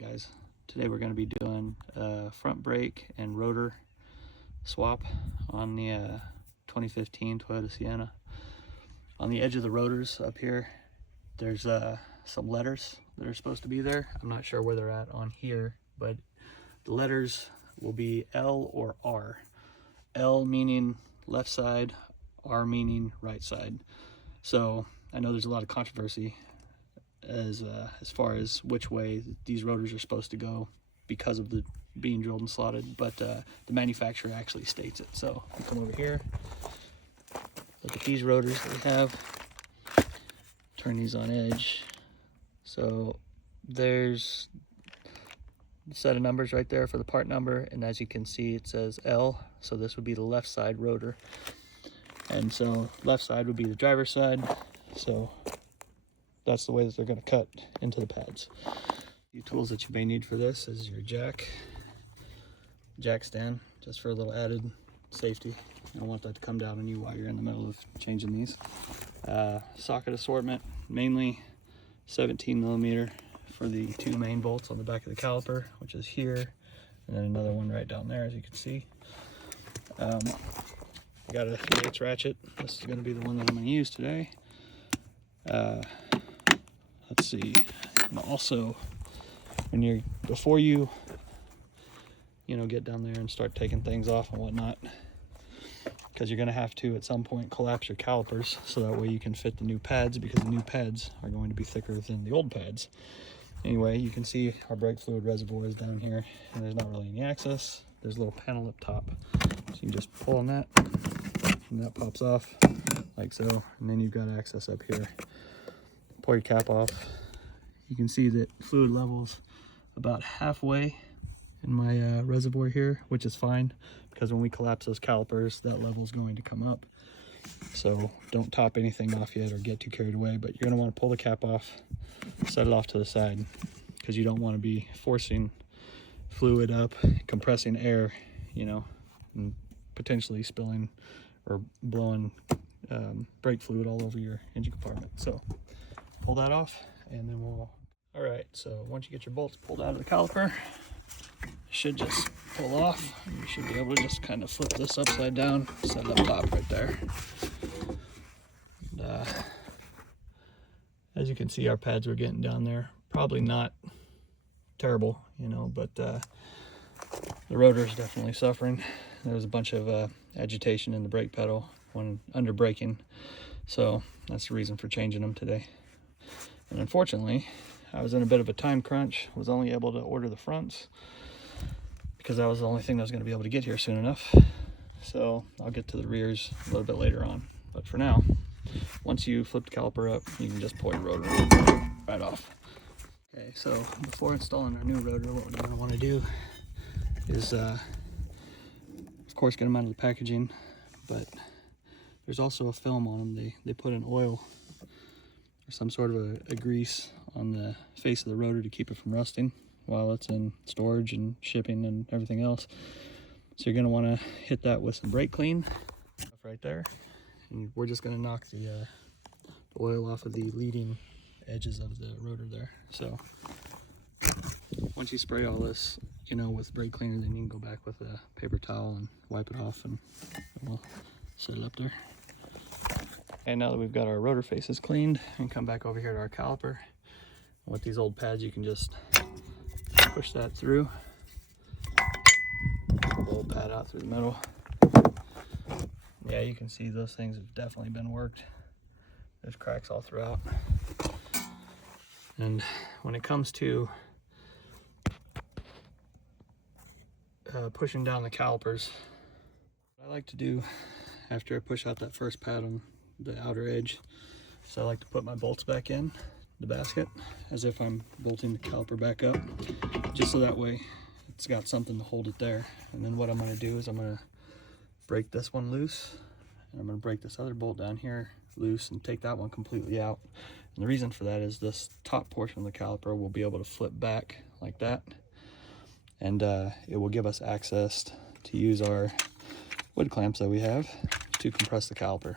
Guys, today we're going to be doing a front brake and rotor swap on the 2015 Toyota Sienna. On the edge of the rotors up here, there's some letters that are supposed to be there. I'm not sure where they're at on here, but the letters will be L or R. L meaning left side, R meaning right side. So I know there's a lot of controversy as far as which way these rotors are supposed to go because of the being drilled and slotted, but the manufacturer actually states it. So you come over here, look at these rotors they have, turn these on edge. So there's a set of numbers right there for the part number, and as you can see it says L, so this would be the left side rotor, and so left side would be the driver's side. So that's the way that they're going to cut into the pads. The tools that you may need for this is your jack stand, just for a little added safety. You don't want that to come down on you while you're in the middle of changing these. Socket assortment, mainly 17mm for the two main bolts on the back of the caliper, which is here, and then another one right down there, as you can see. Got a 3/8 ratchet. This is going to be the one that I'm going to use today. Let's see, and also when before you get down there and start taking things off and whatnot, because you're going to have to at some point collapse your calipers so that way you can fit the new pads, because the new pads are going to be thicker than the old pads. Anyway, you can see our brake fluid reservoir is down here, and there's not really any access. There's a little panel up top, so you can just pull on that and that pops off like so, and then you've got access up here. Pull your cap off. You can see that fluid levels about halfway in my reservoir here, which is fine, because when we collapse those calipers, that level is going to come up. So don't top anything off yet or get too carried away, but you're going to want to pull the cap off, set it off to the side, because you don't want to be forcing fluid up, compressing air, and potentially spilling or blowing brake fluid all over your engine compartment. So pull that off, and then all right, so once you get your bolts pulled out of the caliper, you should just pull off, and you should be able to just kind of flip this upside down, set it up top right there. And, as you can see, our pads were getting down there. Probably not terrible, but the rotor is definitely suffering. There was a bunch of agitation in the brake pedal when under braking, so that's the reason for changing them today. And unfortunately, I was in a bit of a time crunch. Was only able to order the fronts because that was the only thing that was going to be able to get here soon enough. So I'll get to the rears a little bit later on. But for now, once you flip the caliper up, you can just pull your rotor right off. Okay, so before installing our new rotor, what we're going to want to do is, of course, get them out of the packaging, but there's also a film on them. They put an oil or some sort of a grease on the face of the rotor to keep it from rusting while it's in storage and shipping and everything else. So you're going to want to hit that with some brake clean right there, and we're just going to knock the oil off of the leading edges of the rotor there. So once you spray all this with brake cleaner, then you can go back with a paper towel and wipe it off, and we'll set it up there. And now that we've got our rotor faces cleaned, and come back over here to our caliper. With these old pads, you can just push that through, pull the old pad out through the middle. Yeah, you can see those things have definitely been worked. There's cracks all throughout. And when it comes to pushing down the calipers, what I like to do after I push out that first pad on the outer edge, so I like to put my bolts back in the basket as if I'm bolting the caliper back up, just so that way it's got something to hold it there. And then what I'm going to do is I'm going to break this one loose, and I'm going to break this other bolt down here loose and take that one completely out. And the reason for that is this top portion of the caliper will be able to flip back like that, and it will give us access to use our wood clamps that we have to compress the caliper.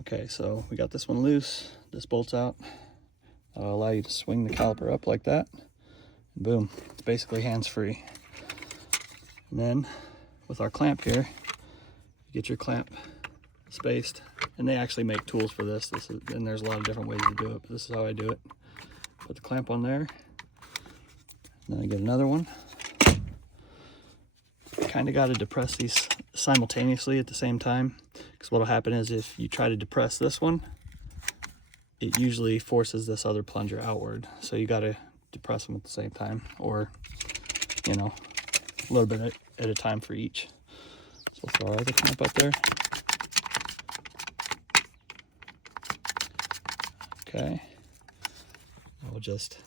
Okay, so we got this one loose, this bolt's out. That'll allow you to swing the caliper up like that, and boom, it's basically hands-free. And then with our clamp here, you get your clamp spaced, and they actually make tools for this. And there's a lot of different ways to do it, but this is how I do it. Put the clamp on there, and then I get another one. Kind of got to depress these simultaneously at the same time, because what will happen is if you try to depress this one, it usually forces this other plunger outward. So you got to depress them at the same time, or, you know, a little bit at a time for each. So we'll throw our other clamp up there. Okay. We'll just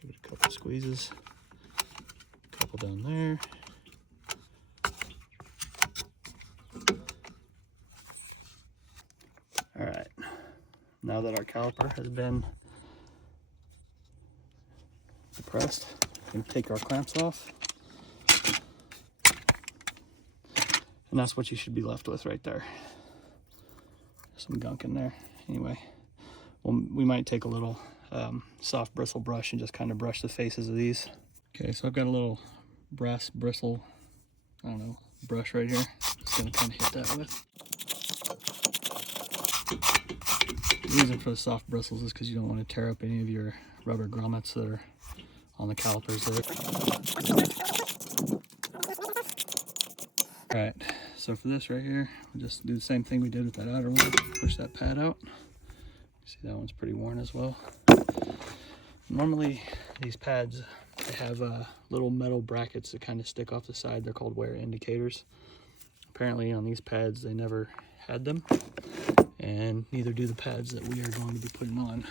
give it a couple squeezes, a couple down there. All right, now that our caliper has been depressed, we can take our clamps off. And that's what you should be left with right there. Some gunk in there. Anyway, well, we might take a little soft bristle brush and just kind of brush the faces of these. Okay, so I've got a little brass bristle, I don't know, brush right here. Just gonna kind of hit that with. The reason for the soft bristles is because you don't want to tear up any of your rubber grommets that are on the calipers there. All right, so for this right here, we'll just do the same thing we did with that outer one. Push that pad out. See, that one's pretty worn as well. Normally, these pads, they have little metal brackets that kind of stick off the side. They're called wear indicators. Apparently on these pads, they never had them, and neither do the pads that we are going to be putting on.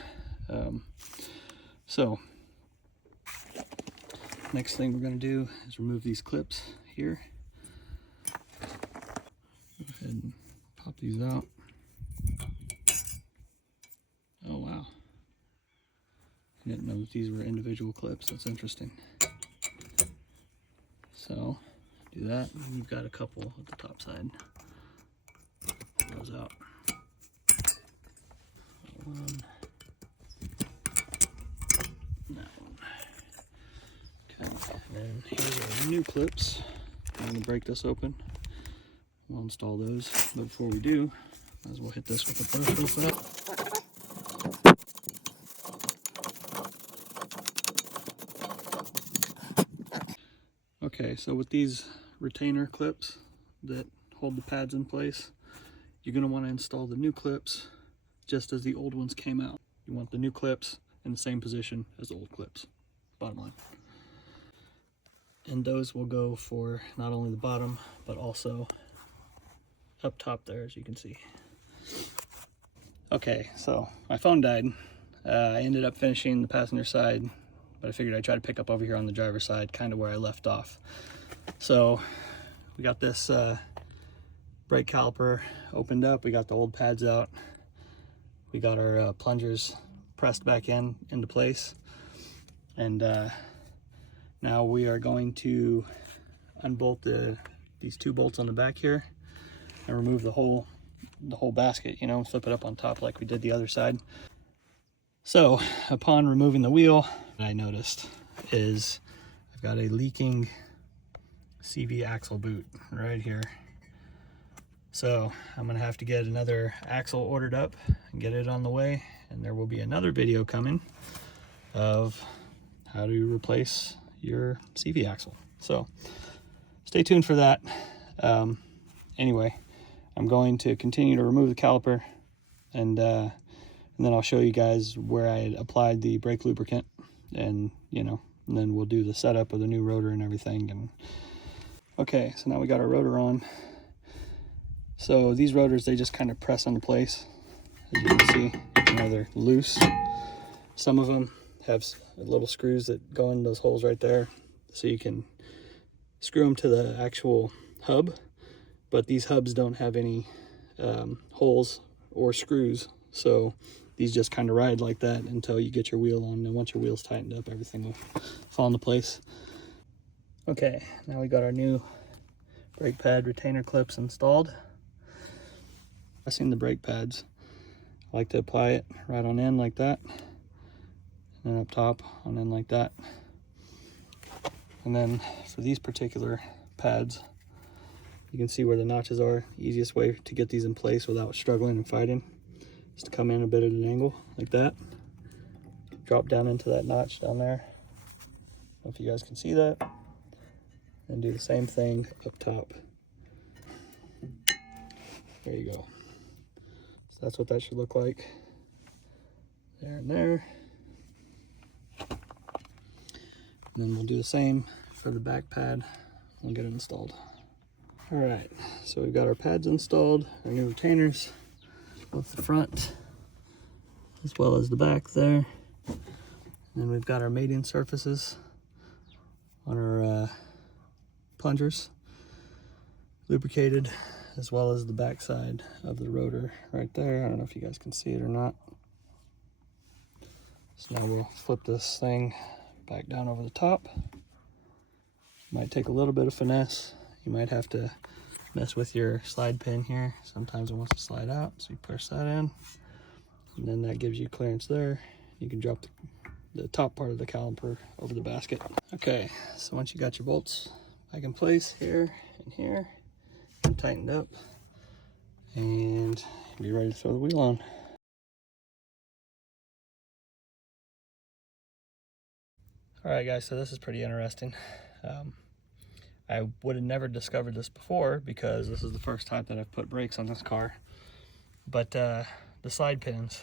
So, next thing we're going to do is remove these clips here. Go ahead and pop these out. Oh wow, I didn't know that these were individual clips. That's interesting. So do that, and we've got a couple at the top side. Pull those out. One. That one. Okay, and then here's our new clips. I'm going to break this open. We'll install those, but before we do, might as well hit this with a brush real fast. Okay, so with these retainer clips that hold the pads in place, you're going to want to install the new clips just as the old ones came out. You want the new clips in the same position as the old clips, bottom line. And those will go for not only the bottom, but also up top there, as you can see. Okay, so my phone died. I ended up finishing the passenger side, but I figured I'd try to pick up over here on the driver's side, kind of where I left off. So we got this brake caliper opened up. We got the old pads out. We got our plungers pressed back into place. And now we are going to unbolt these two bolts on the back here and remove the whole basket, you know, and flip it up on top like we did the other side. So upon removing the wheel, what I noticed is I've got a leaking CV axle boot right here. So I'm gonna have to get another axle ordered up and get it on the way, and there will be another video coming of how to replace your CV axle. So stay tuned for that. Anyway, I'm going to continue to remove the caliper, and then I'll show you guys where I applied the brake lubricant, and you know, and then we'll do the setup of the new rotor and everything. And okay, so now we got our rotor on. So these rotors, they just kind of press into place, as you can see. You know, they're loose. Some of them have little screws that go in those holes right there, so you can screw them to the actual hub, but these hubs don't have any holes or screws, so these just kind of ride like that until you get your wheel on, and once your wheel's tightened up, everything will fall into place. Okay, now we got our new brake pad retainer clips installed. Pressing the brake pads, I like to apply it right on in like that, and up top on end like that. And then for these particular pads, you can see where the notches are. Easiest way to get these in place without struggling and fighting is to come in a bit at an angle like that. Drop down into that notch down there. I don't know if you guys can see that. And do the same thing up top. There you go. So that's what that should look like. There and there. And then we'll do the same for the back pad. We'll get it installed. All right, so we've got our pads installed, our new retainers, both the front as well as the back there. And then we've got our mating surfaces on our plungers, lubricated, as well as the back side of the rotor right there. I don't know if you guys can see it or not. So now we'll flip this thing back down over the top. Might take a little bit of finesse. You might have to mess with your slide pin here. Sometimes it wants to slide out, so you push that in. And then that gives you clearance there. You can drop the top part of the caliper over the basket. Okay, so once you got your bolts back in place here and here, and tightened up, and be ready to throw the wheel on. All right, guys, so this is pretty interesting. I would have never discovered this before because this is the first time that I've put brakes on this car. But the slide pins,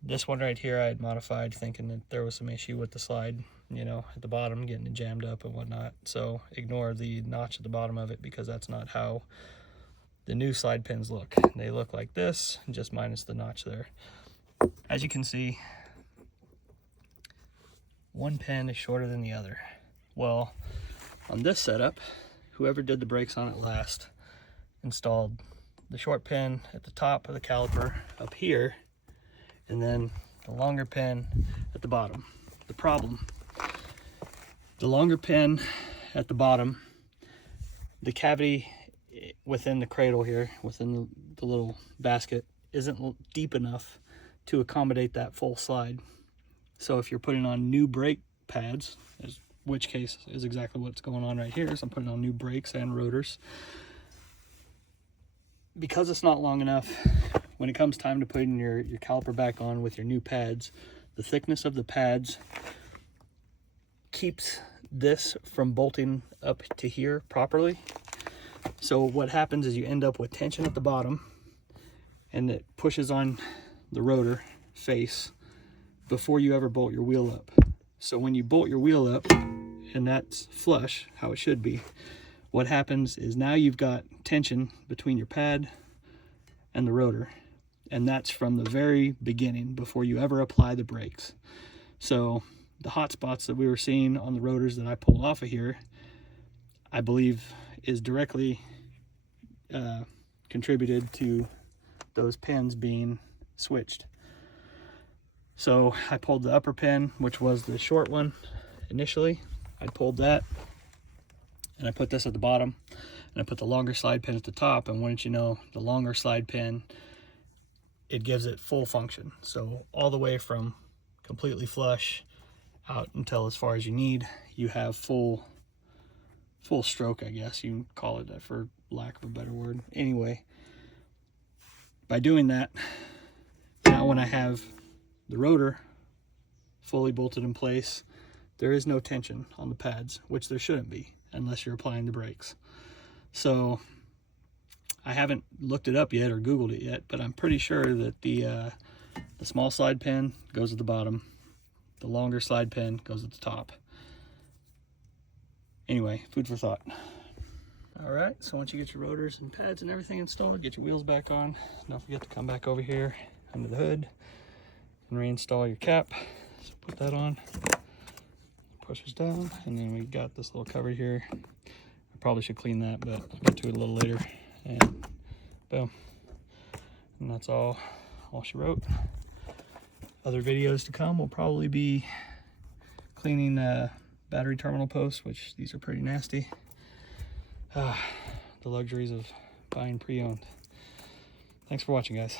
this one right here I had modified thinking that there was some issue with the slide, you know, at the bottom, getting it jammed up and whatnot. So ignore the notch at the bottom of it because that's not how the new slide pins look. They look like this, just minus the notch there. As you can see, one pin is shorter than the other. Well, on this setup, whoever did the brakes on it last installed the short pin at the top of the caliper up here, and then the longer pin at the bottom. The problem, the longer pin at the bottom, the cavity within the cradle here, within the little basket, isn't deep enough to accommodate that full slide. So if you're putting on new brake pads, which case is exactly what's going on right here, so I'm putting on new brakes and rotors, because it's not long enough, when it comes time to putting your caliper back on with your new pads, the thickness of the pads keeps this from bolting up to here properly. So what happens is you end up with tension at the bottom, and it pushes on the rotor face before you ever bolt your wheel up. So when you bolt your wheel up, and that's flush, how it should be, what happens is now you've got tension between your pad and the rotor, and that's from the very beginning before you ever apply the brakes. So the hot spots that we were seeing on the rotors that I pulled off of here, I believe is directly contributed to those pins being switched. So I pulled the upper pin, which was the short one initially. I pulled that, and I put this at the bottom, and I put the longer slide pin at the top, and wouldn't you know, the longer slide pin, it gives it full function. So all the way from completely flush out until as far as you need, you have full stroke, I guess you can call it, for lack of a better word. Anyway, by doing that, now when I have the rotor fully bolted in place, there is no tension on the pads, which there shouldn't be unless you're applying the brakes. So I haven't looked it up yet or Googled it yet, but I'm pretty sure that the small slide pin goes at the bottom, the longer slide pin goes at the top. Anyway, food for thought. All right, so once you get your rotors and pads and everything installed, get your wheels back on, don't forget to come back over here under the hood and reinstall your cap. So put that on, pushes down, and then we got this little cover here. I probably should clean that, but I'll get to it a little later. And boom, and that's all she wrote. Other videos to come will probably be cleaning battery terminal posts, which these are pretty nasty. The luxuries of buying pre-owned. Thanks for watching, guys.